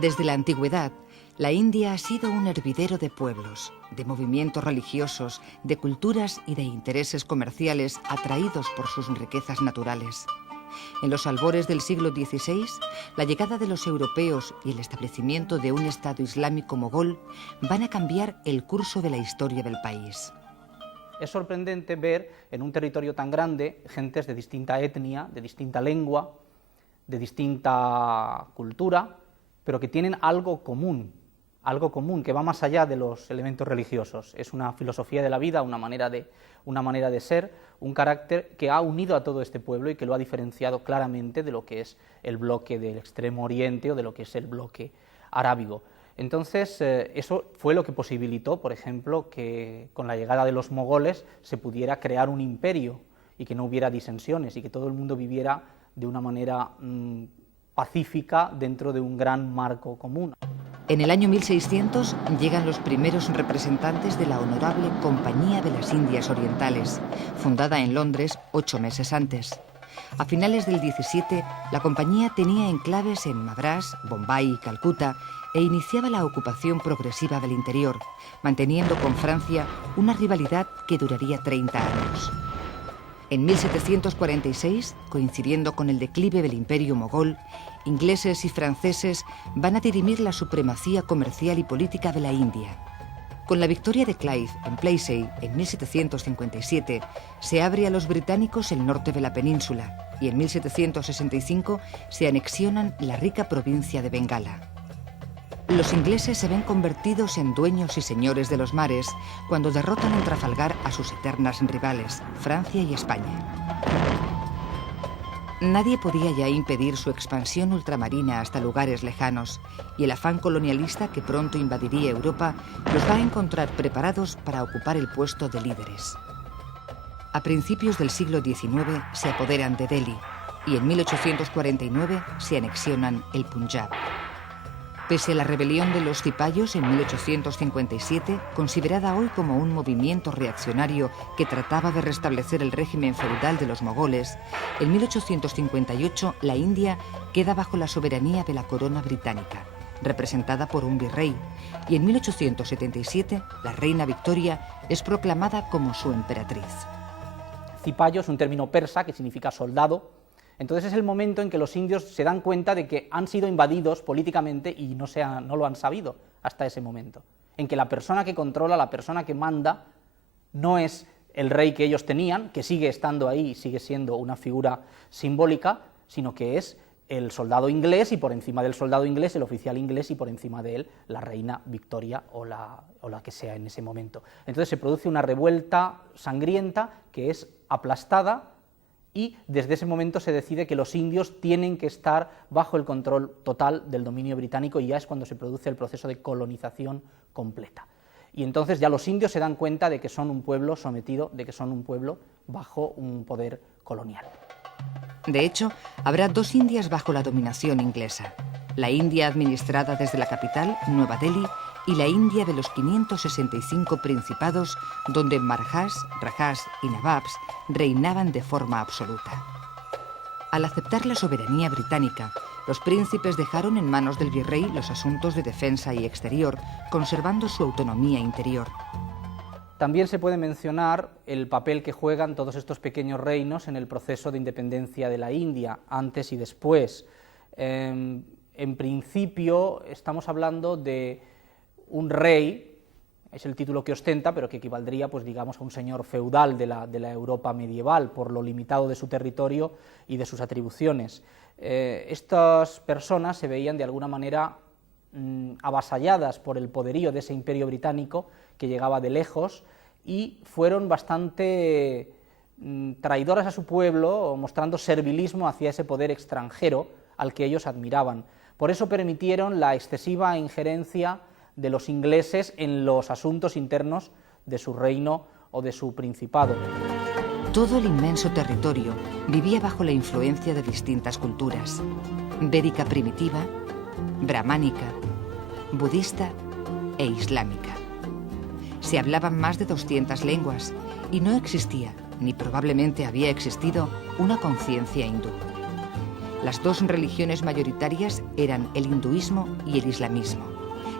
Desde la antigüedad, la India ha sido un hervidero de pueblos, de movimientos religiosos, de culturas y de intereses comerciales atraídos por sus riquezas naturales. En los albores del siglo XVI, la llegada de los europeos y el establecimiento de un Estado islámico mogol van a cambiar el curso de la historia del país. Es sorprendente ver en un territorio tan grande gentes de distinta etnia, de distinta lengua, de distinta cultura, pero que tienen algo común que va más allá de los elementos religiosos. Es una filosofía de la vida, una manera de ser, un carácter que ha unido a todo este pueblo y que lo ha diferenciado claramente de lo que es el bloque del Extremo Oriente o de lo que es el bloque arábigo. Entonces, eso fue lo que posibilitó, por ejemplo, que con la llegada de los mogoles se pudiera crear un imperio y que no hubiera disensiones y que todo el mundo viviera de una manera pacífica dentro de un gran marco común. En el año 1600 llegan los primeros representantes de la Honorable Compañía de las Indias Orientales, fundada en Londres 8 meses antes. A finales del 17, la compañía tenía enclaves en Madrás, Bombay y Calcuta e iniciaba la ocupación progresiva del interior, manteniendo con Francia una rivalidad que duraría 30 años. En 1746, coincidiendo con el declive del imperio mogol, ingleses y franceses van a dirimir la supremacía comercial y política de la India. Con la victoria de Clive en Plassey en 1757, se abre a los británicos el norte de la península y en 1765 se anexionan la rica provincia de Bengala. Los ingleses se ven convertidos en dueños y señores de los mares cuando derrotan en Trafalgar a sus eternas rivales, Francia y España. Nadie podía ya impedir su expansión ultramarina hasta lugares lejanos, y el afán colonialista que pronto invadiría Europa los va a encontrar preparados para ocupar el puesto de líderes. A principios del siglo XIX se apoderan de Delhi y en 1849 se anexionan el Punjab. Pese a la rebelión de los cipayos en 1857, considerada hoy como un movimiento reaccionario que trataba de restablecer el régimen feudal de los mogoles, en 1858 la India queda bajo la soberanía de la corona británica, representada por un virrey, y en 1877 la reina Victoria es proclamada como su emperatriz. Cipayo es un término persa que significa soldado. Entonces es el momento en que los indios se dan cuenta de que han sido invadidos políticamente y no lo han sabido hasta ese momento, en que la persona que controla, la persona que manda, no es el rey que ellos tenían, que sigue estando ahí, sigue siendo una figura simbólica, sino que es el soldado inglés y por encima del soldado inglés el oficial inglés y por encima de él la reina Victoria o la que sea en ese momento. Entonces se produce una revuelta sangrienta que es aplastada y desde ese momento se decide que los indios tienen que estar bajo el control total del dominio británico y ya es cuando se produce el proceso de colonización completa. Y entonces ya los indios se dan cuenta de que son un pueblo sometido, de que son un pueblo bajo un poder colonial. De hecho, habrá dos Indias bajo la dominación inglesa: la India administrada desde la capital, Nueva Delhi, y la India de los 565 principados donde Marhas, Rajas y Nawabs reinaban de forma absoluta. Al aceptar la soberanía británica, los príncipes dejaron en manos del virrey los asuntos de defensa y exterior, conservando su autonomía interior. También se puede mencionar el papel que juegan todos estos pequeños reinos en el proceso de independencia de la India, antes y después. En principio estamos hablando de un rey, es el título que ostenta, pero que equivaldría, pues digamos, a un señor feudal de la Europa medieval, por lo limitado de su territorio y de sus atribuciones. Estas personas se veían de alguna manera avasalladas por el poderío de ese imperio británico que llegaba de lejos y fueron bastante traidoras a su pueblo, mostrando servilismo hacia ese poder extranjero al que ellos admiraban. Por eso permitieron la excesiva injerencia de los ingleses en los asuntos internos de su reino o de su principado. Todo el inmenso territorio vivía bajo la influencia de distintas culturas: védica primitiva, brahmánica, budista e islámica. Se hablaban más de 200 lenguas y no existía, ni probablemente había existido, una conciencia hindú. Las dos religiones mayoritarias eran el hinduismo y el islamismo,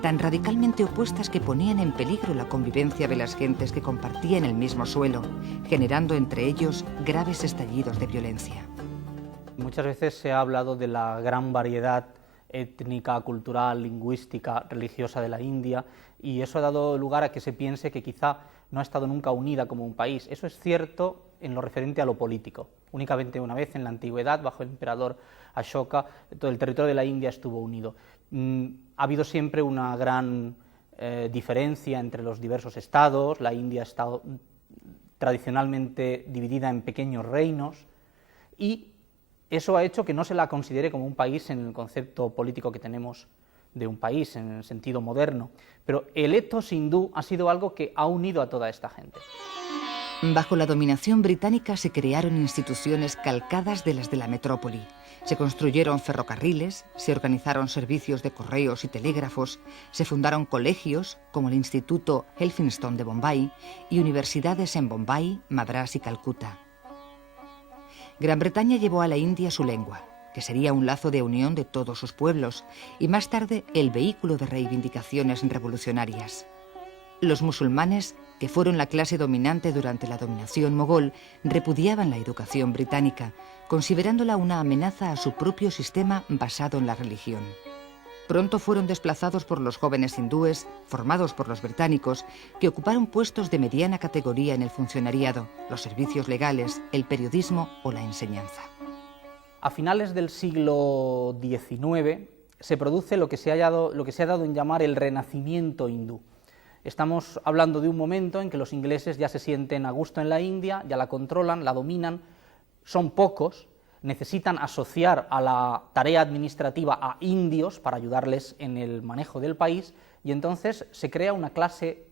tan radicalmente opuestas que ponían en peligro la convivencia de las gentes que compartían el mismo suelo, generando entre ellos graves estallidos de violencia. Muchas veces se ha hablado de la gran variedad étnica, cultural, lingüística, religiosa de la India, y eso ha dado lugar a que se piense que quizá no ha estado nunca unida como un país. Eso es cierto en lo referente a lo político. Únicamente una vez en la antigüedad, bajo el emperador Ashoka, todo el territorio de la India estuvo unido. Ha habido siempre una gran diferencia entre los diversos estados. La India ha estado tradicionalmente dividida en pequeños reinos, y eso ha hecho que no se la considere como un país en el concepto político que tenemos de un país, en el sentido moderno. Pero el ethos hindú ha sido algo que ha unido a toda esta gente. Bajo la dominación británica se crearon instituciones calcadas de las de la metrópoli. Se construyeron ferrocarriles, se organizaron servicios de correos y telégrafos, se fundaron colegios, como el Instituto Elphinstone de Bombay, y universidades en Bombay, Madrás y Calcuta. Gran Bretaña llevó a la India su lengua, que sería un lazo de unión de todos sus pueblos, y más tarde el vehículo de reivindicaciones revolucionarias. Los musulmanes, que fueron la clase dominante durante la dominación mogol, repudiaban la educación británica, considerándola una amenaza a su propio sistema basado en la religión. Pronto fueron desplazados por los jóvenes hindúes, formados por los británicos, que ocuparon puestos de mediana categoría en el funcionariado, los servicios legales, el periodismo o la enseñanza. A finales del siglo XIX se produce lo que se ha dado en llamar el Renacimiento hindú. Estamos hablando de un momento en que los ingleses ya se sienten a gusto en la India, ya la controlan, la dominan, son pocos, necesitan asociar a la tarea administrativa a indios para ayudarles en el manejo del país, y entonces se crea una clase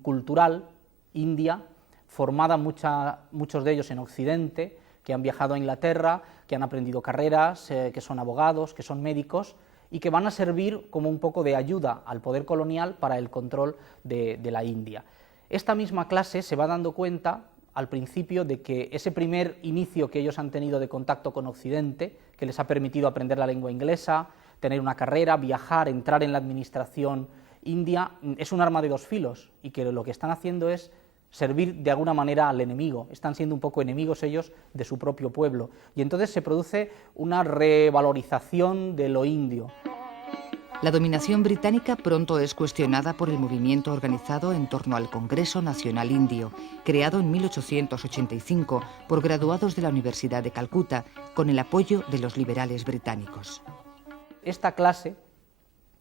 cultural india, formada muchos de ellos en Occidente, que han viajado a Inglaterra, que han aprendido carreras, que son abogados, que son médicos, y que van a servir como un poco de ayuda al poder colonial para el control de la India. Esta misma clase se va dando cuenta al principio de que ese primer inicio que ellos han tenido de contacto con Occidente, que les ha permitido aprender la lengua inglesa, tener una carrera, viajar, entrar en la administración india, es un arma de dos filos, y que lo que están haciendo es servir de alguna manera al enemigo. Están siendo un poco enemigos ellos de su propio pueblo, y entonces se produce una revalorización de lo indio. La dominación británica pronto es cuestionada por el movimiento organizado en torno al Congreso Nacional Indio, creado en 1885 por graduados de la Universidad de Calcuta, con el apoyo de los liberales británicos. Esta clase,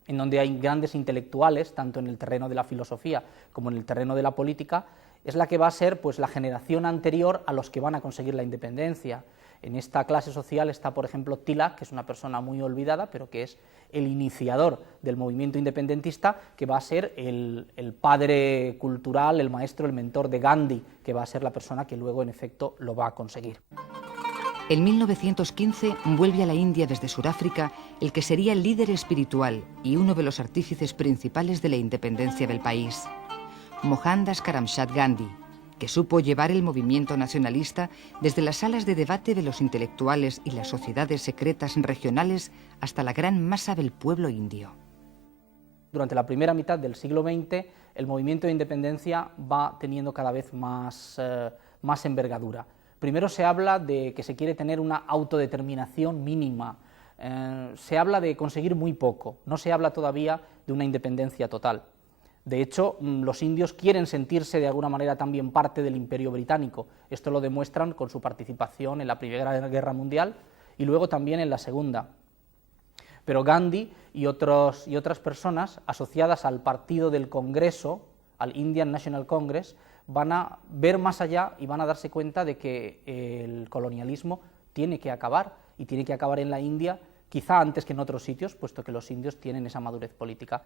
en donde hay grandes intelectuales, tanto en el terreno de la filosofía como en el terreno de la política, es la que va a ser pues, la generación anterior a los que van a conseguir la independencia. En esta clase social está, por ejemplo, Tilak, que es una persona muy olvidada, pero que es el iniciador del movimiento independentista, que va a ser el padre cultural, el maestro, el mentor de Gandhi, que va a ser la persona que luego, en efecto, lo va a conseguir. En 1915 vuelve a la India desde Sudáfrica el que sería el líder espiritual y uno de los artífices principales de la independencia del país, Mohandas Karamchand Gandhi, que supo llevar el movimiento nacionalista desde las salas de debate de los intelectuales y las sociedades secretas regionales hasta la gran masa del pueblo indio. Durante la primera mitad del siglo XX, el movimiento de independencia va teniendo cada vez más envergadura. Primero se habla de que se quiere tener una autodeterminación mínima, se habla de conseguir muy poco, no se habla todavía de una independencia total. De hecho, los indios quieren sentirse de alguna manera también parte del Imperio Británico. Esto lo demuestran con su participación en la Primera Guerra Mundial y luego también en la Segunda. Pero Gandhi y otras personas asociadas al partido del Congreso, al Indian National Congress, van a ver más allá y van a darse cuenta de que el colonialismo tiene que acabar, y tiene que acabar en la India, quizá antes que en otros sitios, puesto que los indios tienen esa madurez política.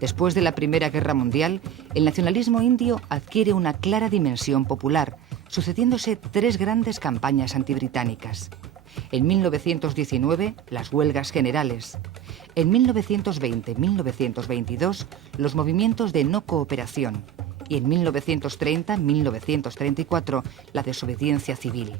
Después de la Primera Guerra Mundial, el nacionalismo indio adquiere una clara dimensión popular, sucediéndose tres grandes campañas antibritánicas. En 1919, las huelgas generales. En 1920-1922, los movimientos de no cooperación. Y en 1930-1934, la desobediencia civil.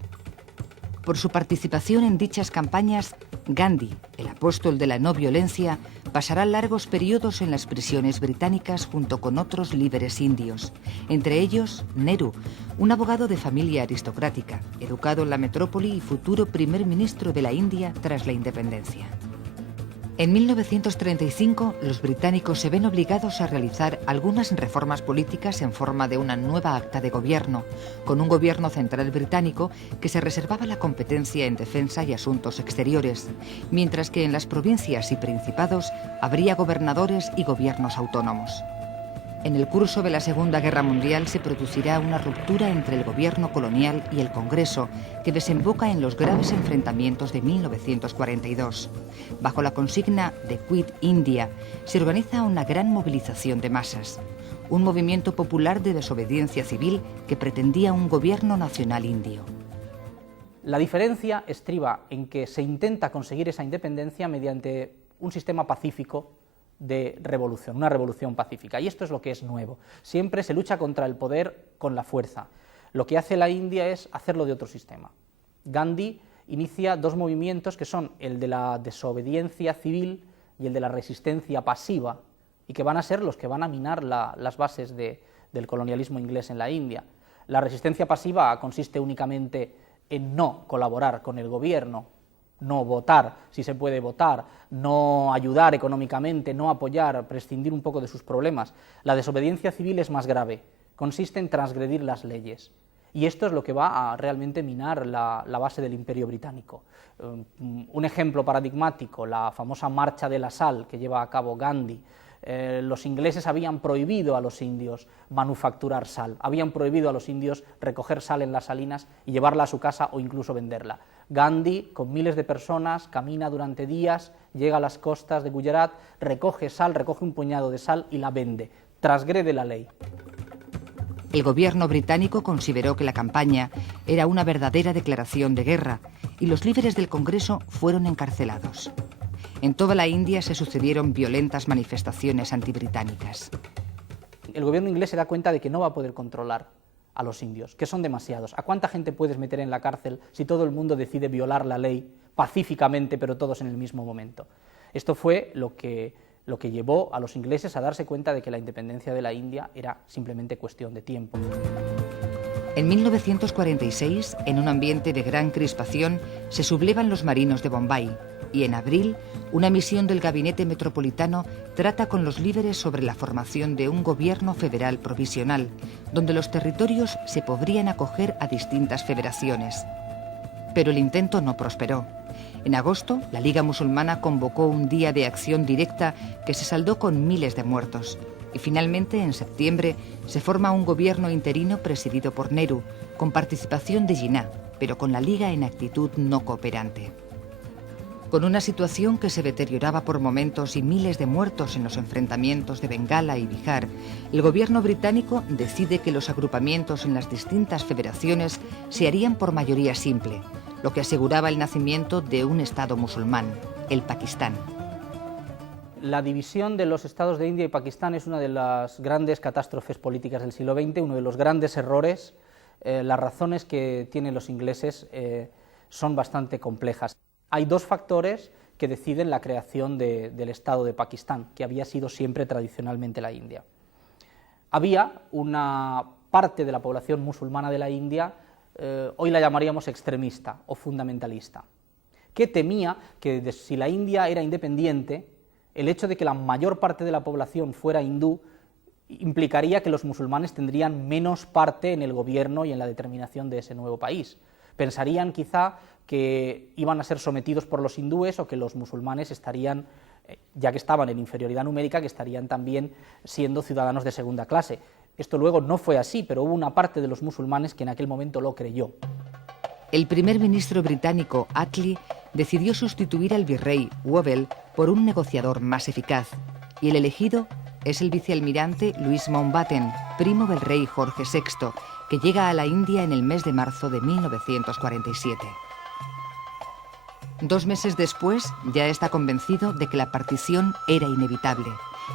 Por su participación en dichas campañas, Gandhi, el apóstol de la no violencia, pasará largos periodos en las prisiones británicas junto con otros líderes indios, entre ellos Nehru, un abogado de familia aristocrática, educado en la metrópoli y futuro primer ministro de la India tras la independencia. En 1935, los británicos se ven obligados a realizar algunas reformas políticas en forma de una nueva acta de gobierno, con un gobierno central británico que se reservaba la competencia en defensa y asuntos exteriores, mientras que en las provincias y principados habría gobernadores y gobiernos autónomos. En el curso de la Segunda Guerra Mundial se producirá una ruptura entre el gobierno colonial y el Congreso, que desemboca en los graves enfrentamientos de 1942. Bajo la consigna de Quit India, se organiza una gran movilización de masas, un movimiento popular de desobediencia civil que pretendía un gobierno nacional indio. La diferencia estriba en que se intenta conseguir esa independencia mediante un sistema pacífico de revolución, una revolución pacífica, y esto es lo que es nuevo. Siempre se lucha contra el poder con la fuerza. Lo que hace la India es hacerlo de otro sistema. Gandhi inicia dos movimientos que son el de la desobediencia civil y el de la resistencia pasiva, y que van a ser los que van a minar las bases del colonialismo inglés en la India. La resistencia pasiva consiste únicamente en no colaborar con el gobierno, no votar, si se puede votar, no ayudar económicamente, no apoyar, prescindir un poco de sus problemas. La desobediencia civil es más grave, consiste en transgredir las leyes. Y esto es lo que va a realmente minar la base del Imperio Británico. Un ejemplo paradigmático, la famosa Marcha de la Sal que lleva a cabo Gandhi. Los ingleses habían prohibido a los indios manufacturar sal, habían prohibido a los indios recoger sal en las salinas y llevarla a su casa o incluso venderla. Gandhi, con miles de personas, camina durante días, llega a las costas de Gujarat, recoge sal, recoge un puñado de sal y la vende, transgrede la ley. El gobierno británico consideró que la campaña era una verdadera declaración de guerra y los líderes del Congreso fueron encarcelados. En toda la India se sucedieron violentas manifestaciones antibritánicas. El gobierno inglés se da cuenta de que no va a poder controlar a los indios, que son demasiados. ¿A cuánta gente puedes meter en la cárcel si todo el mundo decide violar la ley pacíficamente, pero todos en el mismo momento? Esto fue lo que llevó a los ingleses a darse cuenta de que la independencia de la India era simplemente cuestión de tiempo. En 1946, en un ambiente de gran crispación, se sublevan los marinos de Bombay y en abril, una misión del Gabinete Metropolitano trata con los líderes sobre la formación de un gobierno federal provisional, donde los territorios se podrían acoger a distintas federaciones. Pero el intento no prosperó. En agosto, la Liga Musulmana convocó un día de acción directa que se saldó con miles de muertos. Y finalmente, en septiembre, se forma un gobierno interino presidido por Nehru, con participación de Jinnah, pero con la Liga en actitud no cooperante. Con una situación que se deterioraba por momentos y miles de muertos en los enfrentamientos de Bengala y Bihar, el gobierno británico decide que los agrupamientos en las distintas federaciones se harían por mayoría simple, lo que aseguraba el nacimiento de un Estado musulmán, el Pakistán. La división de los estados de India y Pakistán es una de las grandes catástrofes políticas del siglo XX, uno de los grandes errores. Las razones que tienen los ingleses son bastante complejas. Hay dos factores que deciden la creación del Estado de Pakistán, que había sido siempre tradicionalmente la India. Había una parte de la población musulmana de la India, hoy la llamaríamos extremista o fundamentalista, que temía que si la India era independiente, el hecho de que la mayor parte de la población fuera hindú implicaría que los musulmanes tendrían menos parte en el gobierno y en la determinación de ese nuevo país. Pensarían quizá que iban a ser sometidos por los hindúes o que los musulmanes estarían, ya que estaban en inferioridad numérica, que estarían también siendo ciudadanos de segunda clase. Esto luego no fue así, pero hubo una parte de los musulmanes que en aquel momento lo creyó. El primer ministro británico Attlee decidió sustituir al virrey Wavell por un negociador más eficaz, y el elegido es el vicealmirante Louis Mountbatten, primo del rey Jorge VI, que llega a la India en el mes de marzo de 1947. 2 meses después ya está convencido de que la partición era inevitable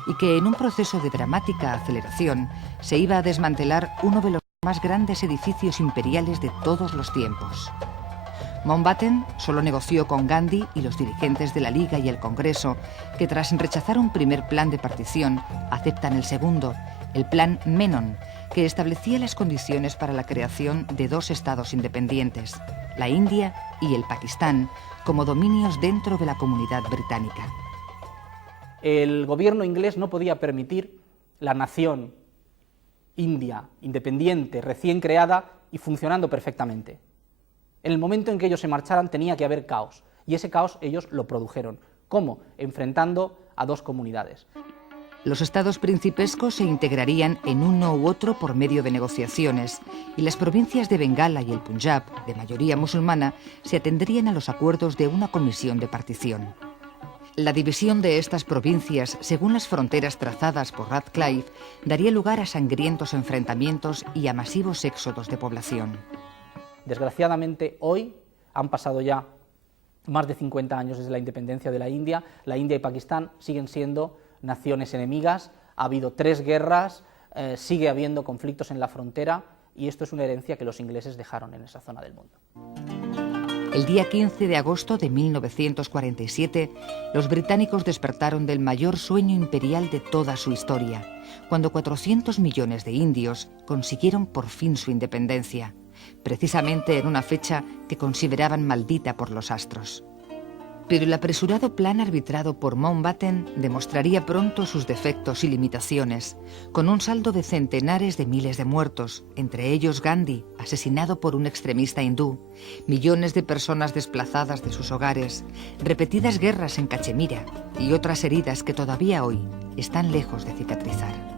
y que en un proceso de dramática aceleración se iba a desmantelar uno de los más grandes edificios imperiales de todos los tiempos. Mountbatten solo negoció con Gandhi y los dirigentes de la Liga y el Congreso, que tras rechazar un primer plan de partición, aceptan el segundo, el Plan Menon, que establecía las condiciones para la creación de dos estados independientes, la India y el Pakistán, como dominios dentro de la comunidad británica. El gobierno inglés no podía permitir la nación india independiente, recién creada y funcionando perfectamente. En el momento en que ellos se marcharan tenía que haber caos, y ese caos ellos lo produjeron. ¿Cómo? Enfrentando a dos comunidades. Los estados principescos se integrarían en uno u otro por medio de negociaciones, y las provincias de Bengala y el Punjab, de mayoría musulmana, se atendrían a los acuerdos de una comisión de partición. La división de estas provincias, según las fronteras trazadas por Radcliffe, daría lugar a sangrientos enfrentamientos y a masivos éxodos de población. Desgraciadamente, hoy han pasado ya más de 50 años desde la independencia de la India y Pakistán siguen siendo naciones enemigas, ha habido 3 guerras, sigue habiendo conflictos en la frontera, y esto es una herencia que los ingleses dejaron en esa zona del mundo. El día 15 de agosto de 1947, los británicos despertaron del mayor sueño imperial de toda su historia, cuando 400 millones de indios consiguieron por fin su independencia, precisamente en una fecha que consideraban maldita por los astros. Pero el apresurado plan arbitrado por Mountbatten demostraría pronto sus defectos y limitaciones, con un saldo de centenares de miles de muertos, entre ellos Gandhi, asesinado por un extremista hindú, millones de personas desplazadas de sus hogares, repetidas guerras en Cachemira y otras heridas que todavía hoy están lejos de cicatrizar.